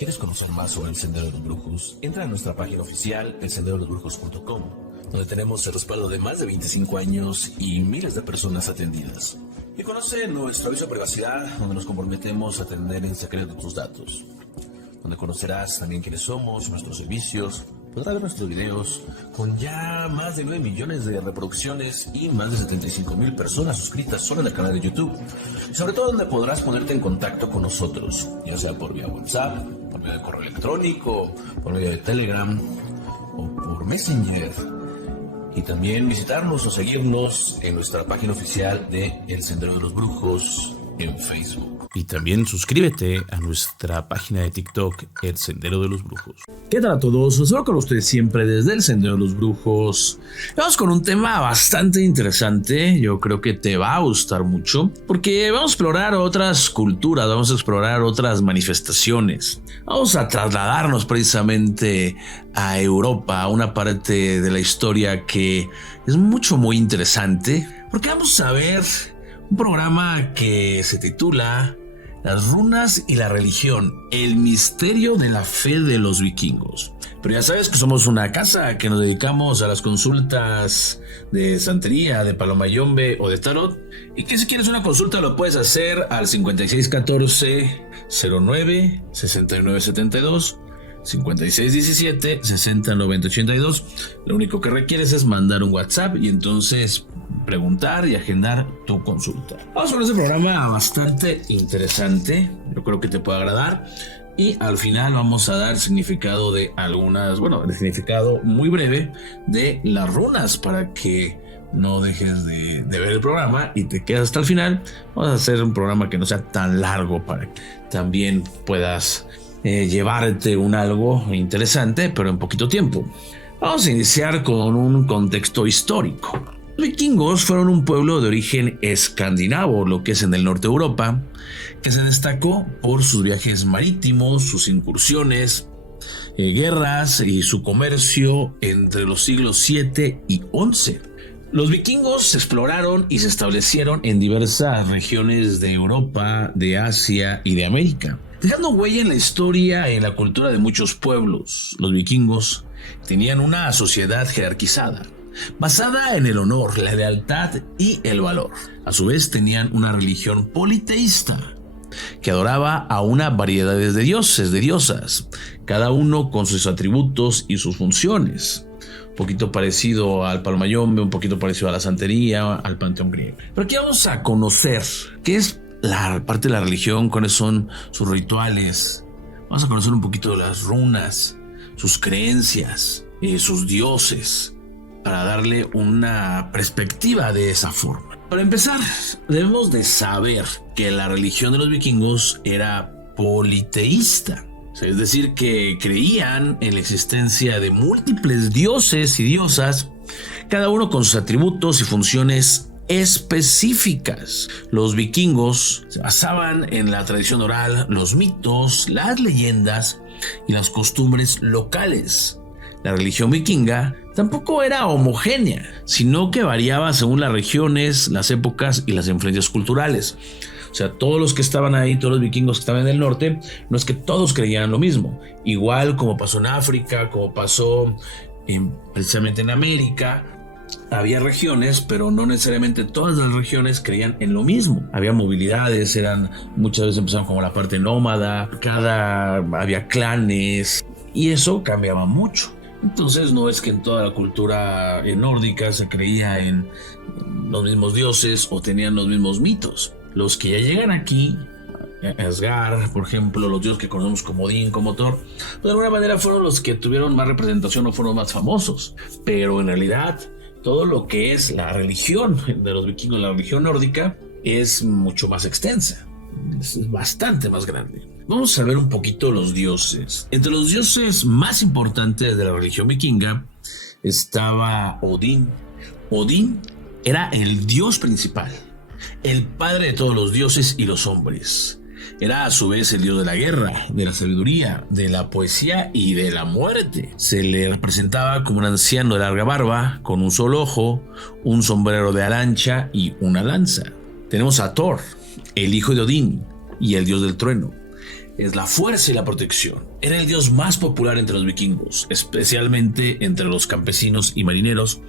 ¿Quieres conocer más sobre el Sendero de los Brujos? Entra a nuestra página oficial, elsenderodolosbrujos.com, donde tenemos el respaldo de más de 25 años y miles de personas atendidas. Y conoce nuestro aviso de privacidad, donde nos comprometemos a atender en secreto tus datos. Donde conocerás también quiénes somos, nuestros servicios, podrás ver nuestros videos con ya más de 9 millones de reproducciones y más de 75,000 personas suscritas solo en el canal de YouTube. Y sobre todo donde podrás ponerte en contacto con nosotros, ya sea por vía WhatsApp, por medio de correo electrónico, por medio de Telegram o por Messenger. Y también visitarnos o seguirnos en nuestra página oficial de El Sendero de los Brujos en Facebook. Y también suscríbete a nuestra página de TikTok, El Sendero de los Brujos. ¿Qué tal a todos? Os veo con ustedes siempre desde El Sendero de los Brujos. Vamos con un tema bastante interesante. Yo creo que te va a gustar mucho, porque vamos a explorar otras culturas, vamos a explorar otras manifestaciones. Vamos a trasladarnos precisamente a Europa, a una parte de la historia que es muy interesante, porque vamos a ver un programa que se titula Las runas y la religión, el misterio de la fe de los vikingos. Pero ya sabes que somos una casa que nos dedicamos a las consultas de santería, de palomayombe o de tarot, y que si quieres una consulta lo puedes hacer al 5614 09 6972, 5617 609082. Lo único que requieres es mandar un WhatsApp y entonces preguntar y agendar tu consulta. Vamos con este programa bastante interesante, yo creo que te puede agradar, y al final vamos a dar significado de el significado muy breve de las runas para que no dejes de ver el programa y te quedas hasta el final. Vamos a hacer un programa que no sea tan largo para que también puedas llevarte algo interesante, pero en poquito tiempo. Vamos a iniciar con un contexto histórico. Los vikingos fueron un pueblo de origen escandinavo, lo que es en el norte de Europa, que se destacó por sus viajes marítimos, sus incursiones, guerras y su comercio entre los siglos 7 y 11. Los vikingos exploraron y se establecieron en diversas regiones de Europa, de Asia y de América, dejando huella en la historia y en la cultura de muchos pueblos. Los vikingos tenían una sociedad jerarquizada, basada en el honor, la lealtad y el valor. A su vez tenían una religión politeísta que adoraba a una variedad de dioses, de diosas, cada uno con sus atributos y sus funciones. Un poquito parecido al palomayombe, un poquito parecido a la santería, al panteón griego. Pero aquí vamos a conocer qué es la parte de la religión, cuáles son sus rituales. Vamos a conocer un poquito de las runas, sus creencias, sus dioses, para darle una perspectiva de esa forma. Para empezar, debemos de saber que la religión de los vikingos era politeísta. Es decir, que creían en la existencia de múltiples dioses y diosas, cada uno con sus atributos y funciones específicas. Los vikingos se basaban en la tradición oral, los mitos, las leyendas y las costumbres locales. La religión vikinga tampoco era homogénea, sino que variaba según las regiones, las épocas y las influencias culturales. O sea, todos los que estaban ahí, todos los vikingos que estaban en el norte, no es que todos creían lo mismo. Igual como pasó en África, como pasó precisamente en América, había regiones, pero no necesariamente todas las regiones creían en lo mismo. Había movilidades, muchas veces empezaron como la parte nómada, había clanes, y eso cambiaba mucho. Entonces no es que en toda la cultura nórdica se creía en los mismos dioses o tenían los mismos mitos. Los que ya llegan aquí, Asgard, por ejemplo, los dioses que conocemos como Odín, como Thor, pues de alguna manera fueron los que tuvieron más representación o fueron más famosos. Pero en realidad, todo lo que es la religión de los vikingos, la religión nórdica, es mucho más extensa. Es bastante más grande. Vamos a ver un poquito los dioses. Entre los dioses más importantes de la religión vikinga estaba Odín. Odín era el dios principal, el padre de todos los dioses y los hombres. Era a su vez el dios de la guerra, de la sabiduría, de la poesía y de la muerte. Se le representaba como un anciano de larga barba, con un solo ojo, un sombrero de arancha y una lanza. Tenemos a Thor, el hijo de Odín y el dios del trueno. es la fuerza y la protección. Era el dios más popular entre los vikingos, especialmente entre los campesinos y marineros,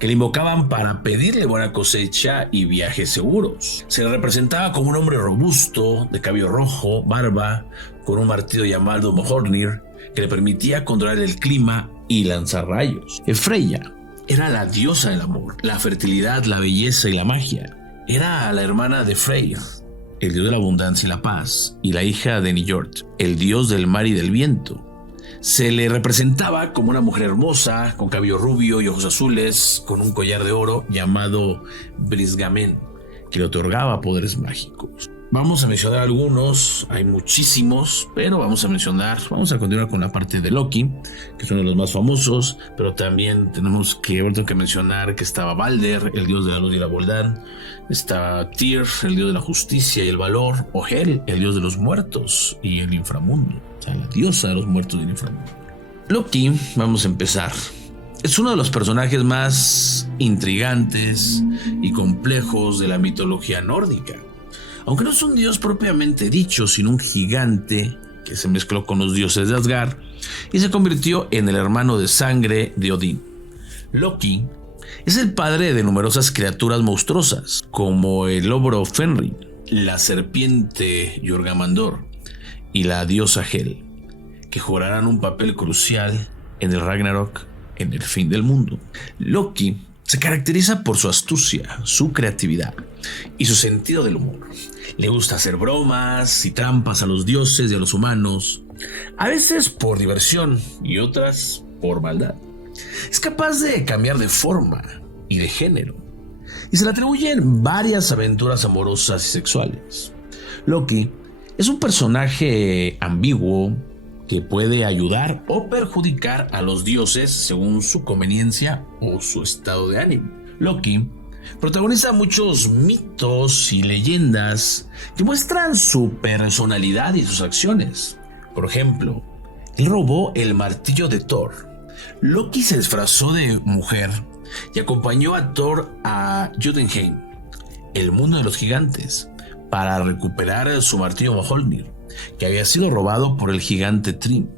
que le invocaban para pedirle buena cosecha y viajes seguros. Se le representaba como un hombre robusto, de cabello rojo, barba, con un martillo llamado Mjolnir, que le permitía controlar el clima y lanzar rayos. Freya era la diosa del amor, la fertilidad, la belleza y la magia. Era la hermana de Freyr, el dios de la abundancia y la paz, y la hija de Njord, el dios del mar y del viento. Se le representaba como una mujer hermosa, con cabello rubio y ojos azules, con un collar de oro llamado Brisgamen, que le otorgaba poderes mágicos. Vamos a mencionar algunos, hay muchísimos, pero vamos a continuar con la parte de Loki, que es uno de los más famosos, pero también tengo que mencionar que estaba Balder, el dios de la luz y la bondad, estaba Tyr, el dios de la justicia y el valor, o Hel, el dios de los muertos y el inframundo, o sea, la diosa de los muertos y el inframundo. Loki, vamos a empezar. Es uno de los personajes más intrigantes y complejos de la mitología nórdica. Aunque no es un dios propiamente dicho, sino un gigante que se mezcló con los dioses de Asgard y se convirtió en el hermano de sangre de Odín. Loki es el padre de numerosas criaturas monstruosas, como el lobo Fenrir, la serpiente Jormungandr y la diosa Hel, que jugarán un papel crucial en el Ragnarok, en el fin del mundo. Loki se caracteriza por su astucia, su creatividad y su sentido del humor. Le gusta hacer bromas y trampas a los dioses y a los humanos, a veces por diversión y otras por maldad. Es capaz de cambiar de forma y de género, y se le atribuyen varias aventuras amorosas y sexuales. Loki es un personaje ambiguo que puede ayudar o perjudicar a los dioses según su conveniencia o su estado de ánimo. Loki protagoniza muchos mitos y leyendas que muestran su personalidad y sus acciones. Por ejemplo, él robó el martillo de Thor. Loki se disfrazó de mujer y acompañó a Thor a Jotunheim, el mundo de los gigantes, para recuperar su martillo Mjolnir, que había sido robado por el gigante Thrym.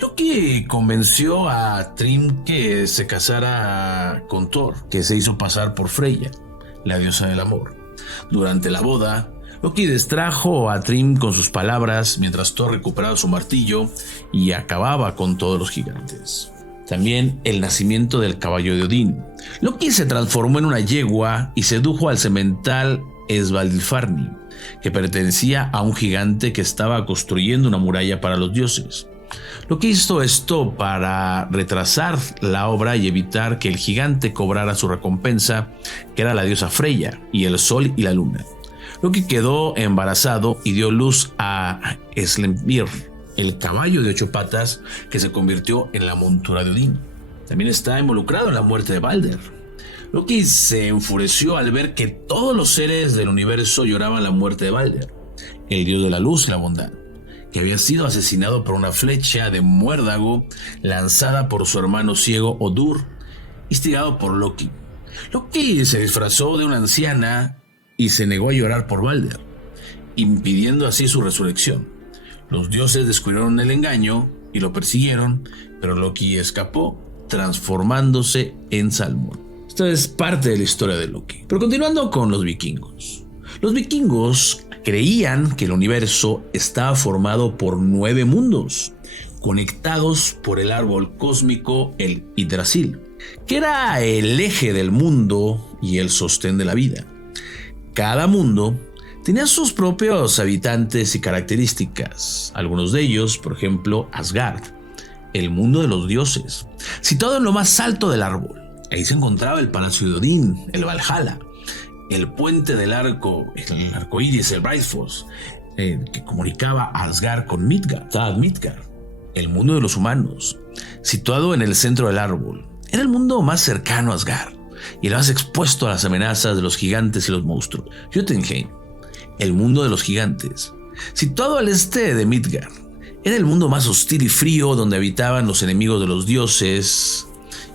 Loki convenció a Thrym que se casara con Thor, que se hizo pasar por Freya, la diosa del amor. Durante la boda, Loki distrajo a Thrym con sus palabras mientras Thor recuperaba su martillo y acababa con todos los gigantes. También el nacimiento del caballo de Odín. Loki se transformó en una yegua y sedujo al semental Svaldifarni, que pertenecía a un gigante que estaba construyendo una muralla para los dioses. Loki hizo esto para retrasar la obra y evitar que el gigante cobrara su recompensa, que era la diosa Freya y el sol y la luna. Loki quedó embarazado y dio luz a Sleipnir, el caballo de 8 patas que se convirtió en la montura de Odín. También está involucrado en la muerte de Balder. Loki se enfureció al ver que todos los seres del universo lloraban la muerte de Balder, el dios de la luz y la bondad, que había sido asesinado por una flecha de muérdago lanzada por su hermano ciego Odur, instigado por Loki. Loki se disfrazó de una anciana y se negó a llorar por Balder, impidiendo así su resurrección. Los dioses descubrieron el engaño y lo persiguieron, pero Loki escapó, transformándose en Salmón. Esto es parte de la historia de Loki. Pero continuando con los vikingos. Los vikingos creían que el universo estaba formado por 9 mundos, conectados por el árbol cósmico, el Yggdrasil, que era el eje del mundo y el sostén de la vida. Cada mundo tenía sus propios habitantes y características. Algunos de ellos, por ejemplo, Asgard, el mundo de los dioses, situado en lo más alto del árbol. Ahí se encontraba el palacio de Odín, el Valhalla, el puente del arco, el arco iris, el Bifrost, que comunicaba a Asgard con Midgard, el mundo de los humanos, situado en el centro del árbol. Era el mundo más cercano a Asgard y el más expuesto a las amenazas de los gigantes y los monstruos. Jotunheim, el mundo de los gigantes, situado al este de Midgard. Era el mundo más hostil y frío, donde habitaban los enemigos de los dioses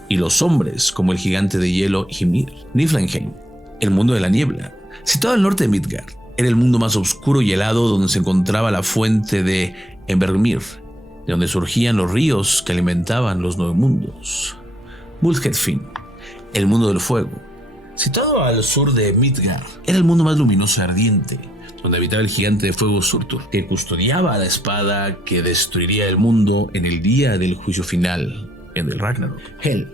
y los hombres, como el gigante de hielo Ymir. Niflheim, el mundo de la niebla, situado al norte de Midgard. era el mundo más oscuro y helado donde se encontraba la fuente de Embermir, de donde surgían los ríos que alimentaban los 9 mundos. Muspelheim, el mundo del fuego, situado al sur de Midgard, era el mundo más luminoso y ardiente, donde habitaba el gigante de fuego Surtur, que custodiaba la espada que destruiría el mundo en el día del juicio final, en el Ragnarok. Hel,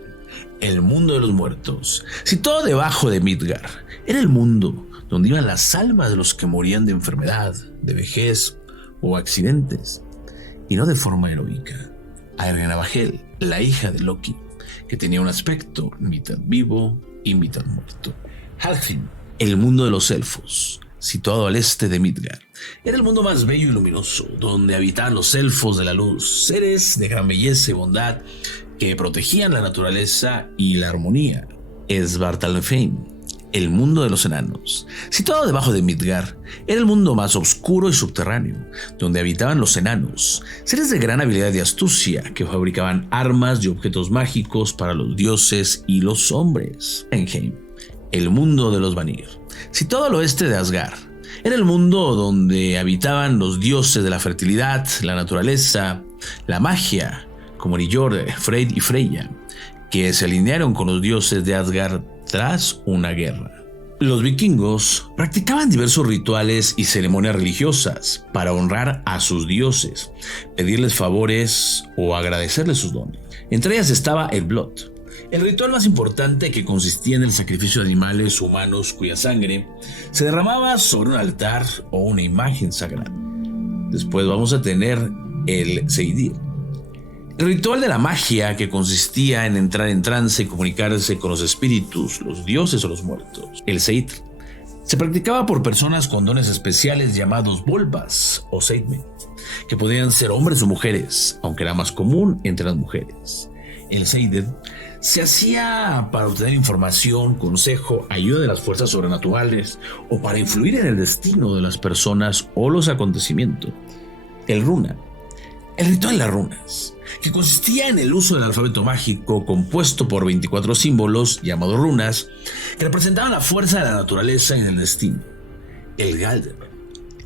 el mundo de los muertos, situado debajo de Midgard, era el mundo donde iban las almas de los que morían de enfermedad, de vejez o accidentes, y no de forma heroica. Aergenabahel, la hija de Loki, que tenía un aspecto mitad vivo y mitad muerto. Halfin, el mundo de los elfos, situado al este de Midgard, era el mundo más bello y luminoso, donde habitaban los elfos de la luz, seres de gran belleza y bondad que protegían la naturaleza y la armonía. Svartalfheim, el mundo de los enanos, situado debajo de Midgard, era el mundo más oscuro y subterráneo, donde habitaban los enanos, seres de gran habilidad y astucia que fabricaban armas y objetos mágicos para los dioses y los hombres. Enheim, el mundo de los Vanir, situado al oeste de Asgard, era el mundo donde habitaban los dioses de la fertilidad, la naturaleza, la magia, como Njord, Freyr y Freya, que se alinearon con los dioses de Asgard tras una guerra. Los vikingos practicaban diversos rituales y ceremonias religiosas para honrar a sus dioses, pedirles favores o agradecerles sus dones. Entre ellas estaba el Blot, el ritual más importante, que consistía en el sacrificio de animales humanos cuya sangre se derramaba sobre un altar o una imagen sagrada. Después vamos a tener el Seidir, el ritual de la magia, que consistía en entrar en trance y comunicarse con los espíritus, los dioses o los muertos. El Seidr se practicaba por personas con dones especiales llamados Volvas o Seidmen, que podían ser hombres o mujeres, aunque era más común entre las mujeres. El Seidr se hacía para obtener información, consejo, ayuda de las fuerzas sobrenaturales o para influir en el destino de las personas o los acontecimientos. El Runa, el ritual de las runas, que consistía en el uso del alfabeto mágico compuesto por 24 símbolos llamados runas, que representaban la fuerza de la naturaleza en el destino. El Galdr,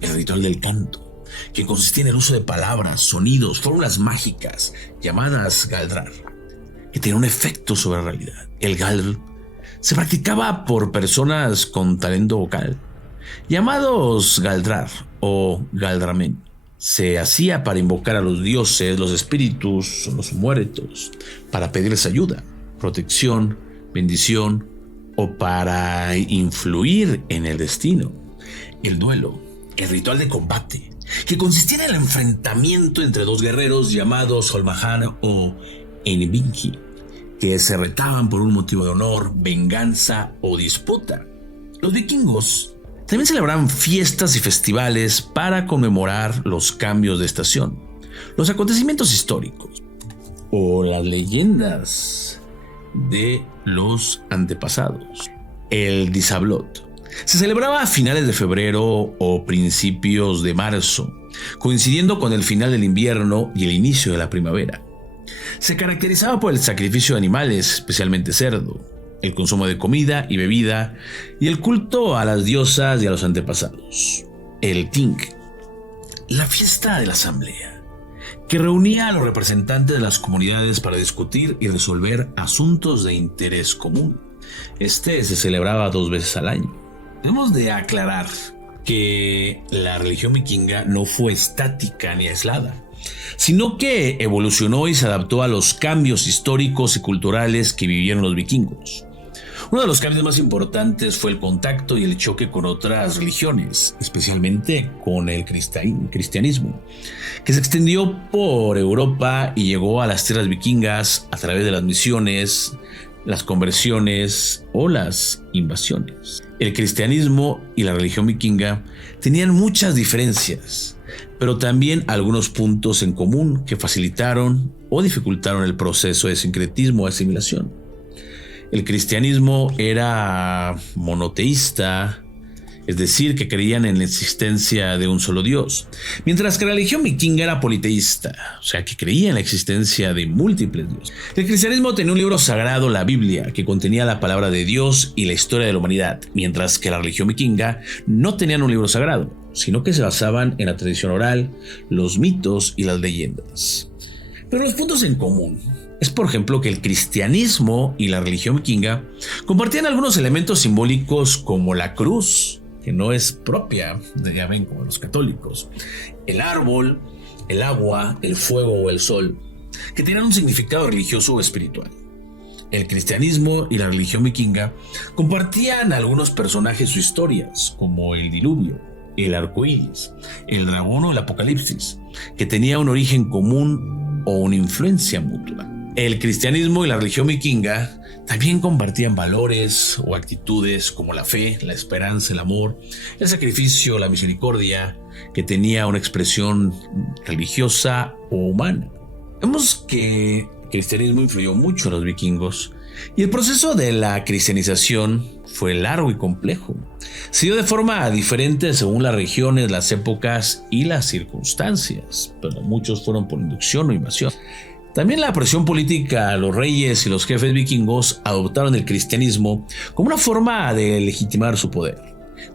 el ritual del canto, que consistía en el uso de palabras, sonidos, fórmulas mágicas llamadas Galdrar, que tenía un efecto sobre la realidad. El Galdr se practicaba por personas con talento vocal, llamados Galdrar o Galdramen. Se hacía para invocar a los dioses, los espíritus, los muertos, para pedirles ayuda, protección, bendición o para influir en el destino. El duelo, el ritual de combate, que consistía en el enfrentamiento entre dos guerreros llamados Holmahar o Einivingi, que se retaban por un motivo de honor, venganza o disputa. Los vikingos también celebraban fiestas y festivales para conmemorar los cambios de estación, los acontecimientos históricos o las leyendas de los antepasados. El Disablot se celebraba a finales de febrero o principios de marzo, coincidiendo con el final del invierno y el inicio de la primavera. Se caracterizaba por el sacrificio de animales, especialmente cerdo, el consumo de comida y bebida y el culto a las diosas y a los antepasados. El Ting, la fiesta de la asamblea, que reunía a los representantes de las comunidades para discutir y resolver asuntos de interés común. Este se celebraba 2 veces al año. Debemos de aclarar que la religión vikinga no fue estática ni aislada, sino que evolucionó y se adaptó a los cambios históricos y culturales que vivieron los vikingos. Uno de los cambios más importantes fue el contacto y el choque con otras religiones, especialmente con el cristianismo, que se extendió por Europa y llegó a las tierras vikingas a través de las misiones, las conversiones o las invasiones. El cristianismo y la religión vikinga tenían muchas diferencias, pero también algunos puntos en común que facilitaron o dificultaron el proceso de sincretismo o asimilación. El cristianismo era monoteísta es decir, que creían en la existencia de un solo Dios, mientras que la religión vikinga era politeísta, o sea, que creía en la existencia de múltiples dioses. El cristianismo tenía un libro sagrado, la Biblia, que contenía la palabra de Dios y la historia de la humanidad, mientras que la religión vikinga no tenían un libro sagrado, sino que se basaban en la tradición oral, los mitos y las leyendas. Pero los puntos en común es, por ejemplo, que el cristianismo y la religión vikinga compartían algunos elementos simbólicos como la cruz, que no es propia, ya ven, como los católicos, el árbol, el agua, el fuego o el sol, que tenían un significado religioso o espiritual. El cristianismo y la religión vikinga compartían algunos personajes o historias, como el diluvio, el arco iris, el dragón o el apocalipsis, que tenía un origen común o una influencia mutua. El cristianismo y la religión vikinga también compartían valores o actitudes como la fe, la esperanza, el amor, el sacrificio, la misericordia, que tenía una expresión religiosa o humana. Vemos que el cristianismo influyó mucho a los vikingos y el proceso de la cristianización fue largo y complejo. Se dio de forma diferente según las regiones, las épocas y las circunstancias, pero muchos fueron por inducción o invasión. También la presión política, los reyes y los jefes vikingos adoptaron el cristianismo como una forma de legitimar su poder,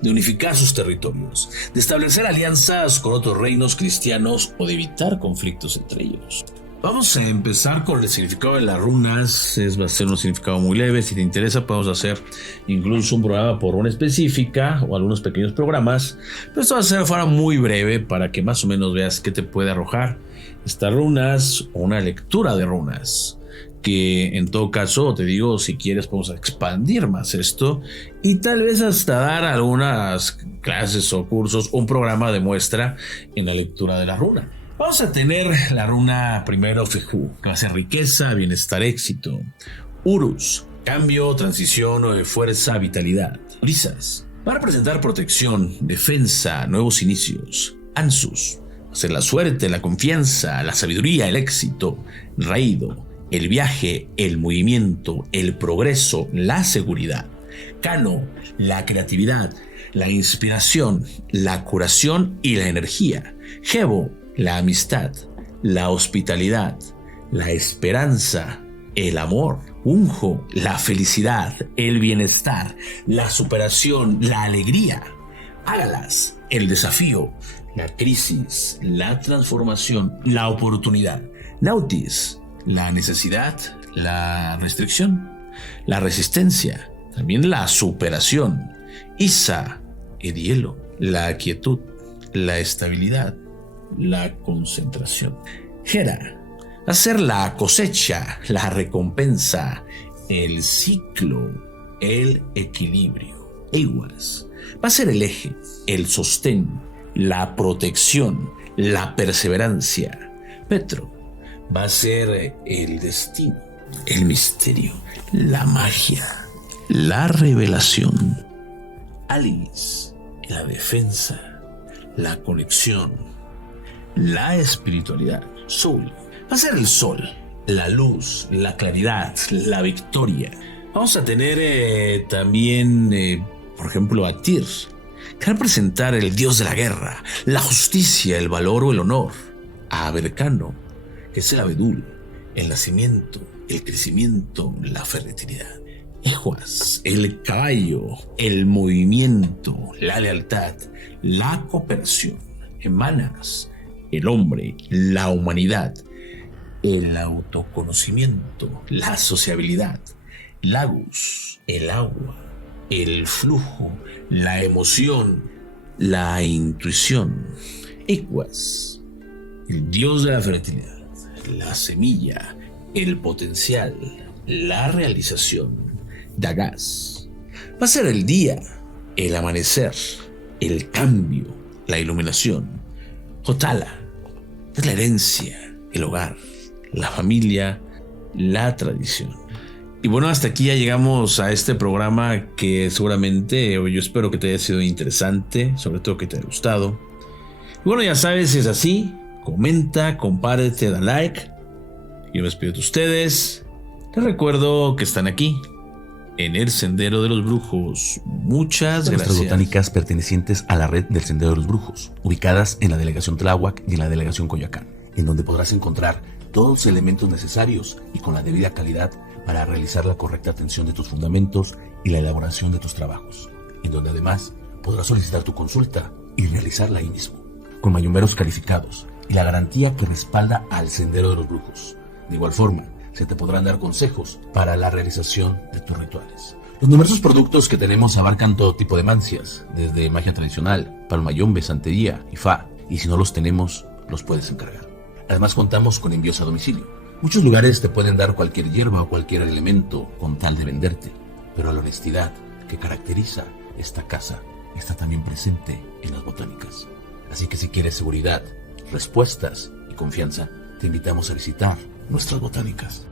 de unificar sus territorios, de establecer alianzas con otros reinos cristianos o de evitar conflictos entre ellos. Vamos a empezar con el significado de las runas. Va a ser un significado muy leve. Si te interesa, podemos hacer incluso un programa por runa específica o algunos pequeños programas. Pero esto va a ser de forma muy breve para que más o menos veas qué te puede arrojar estas runas o una lectura de runas. Que en todo caso, te digo, si quieres, podemos expandir más esto y tal vez hasta dar algunas clases o cursos, un programa de muestra en la lectura de la runa. Vamos a tener la runa primero Fehu, que va a ser riqueza, bienestar, éxito. Urus, cambio, transición, fuerza, vitalidad. Brisas, va a representar protección, defensa, nuevos inicios. Ansus, va a ser la suerte, la confianza, la sabiduría, el éxito. Raído, el viaje, el movimiento, el progreso, la seguridad. Cano, la creatividad, la inspiración, la curación y la energía. Gebo, la amistad, la hospitalidad, la esperanza, el amor. Unjo, la felicidad, el bienestar, la superación, la alegría. Ágalas, el desafío, la crisis, la transformación, la oportunidad. Nautis, la necesidad, la restricción, la resistencia, también la superación. Isa, el hielo, la quietud, la estabilidad, la concentración. Hera, va a ser la cosecha, la recompensa, el ciclo, el equilibrio. Eiwas, va a ser el eje, el sostén, la protección, la perseverancia. Petro, va a ser el destino, el misterio, la magia, la revelación. Alice, la defensa, la conexión, la espiritualidad. Sol, va a ser el sol, la luz, la claridad, la victoria. Vamos a tener también, por ejemplo, a Tyr, que va a representar el dios de la guerra, la justicia, el valor o el honor. A Berkano, que es el abedul, el nacimiento, el crecimiento, la fertilidad. Ejuas, el caballo, el movimiento, la lealtad, la cooperación. Emanas, el hombre, la humanidad, el autoconocimiento, la sociabilidad. Lagus, el agua, el flujo, la emoción, la intuición. Iquas, el dios de la fertilidad, la semilla, el potencial, la realización. Dagas, va a ser el día, el amanecer, el cambio, la iluminación. Jotala, es la herencia, el hogar, la familia, la tradición. Y bueno, hasta aquí ya llegamos a este programa que seguramente, yo espero que te haya sido interesante, sobre todo que te haya gustado. Y bueno, ya sabes, si es así, comenta, compártete, da like. Yo me despido de ustedes. Les recuerdo que están aquí en el Sendero de los Brujos. Muchas gracias. Nuestras botánicas pertenecientes a la red del Sendero de los Brujos, ubicadas en la delegación Tláhuac y en la delegación Coyoacán, en donde podrás encontrar todos los elementos necesarios y con la debida calidad para realizar la correcta atención de tus fundamentos y la elaboración de tus trabajos, en donde además podrás solicitar tu consulta y realizarla ahí mismo, con mayumberos calificados y la garantía que respalda al Sendero de los Brujos. De igual forma, se te podrán dar consejos para la realización de tus rituales. Los numerosos productos que tenemos abarcan todo tipo de mancias, desde magia tradicional, palmayombe, santería y fa, y si no los tenemos, los puedes encargar. Además contamos con envíos a domicilio. Muchos lugares te pueden dar cualquier hierba o cualquier elemento con tal de venderte, pero la honestidad que caracteriza esta casa está también presente en las botánicas. Así que si quieres seguridad, respuestas y confianza, te invitamos a visitar nuestras botánicas.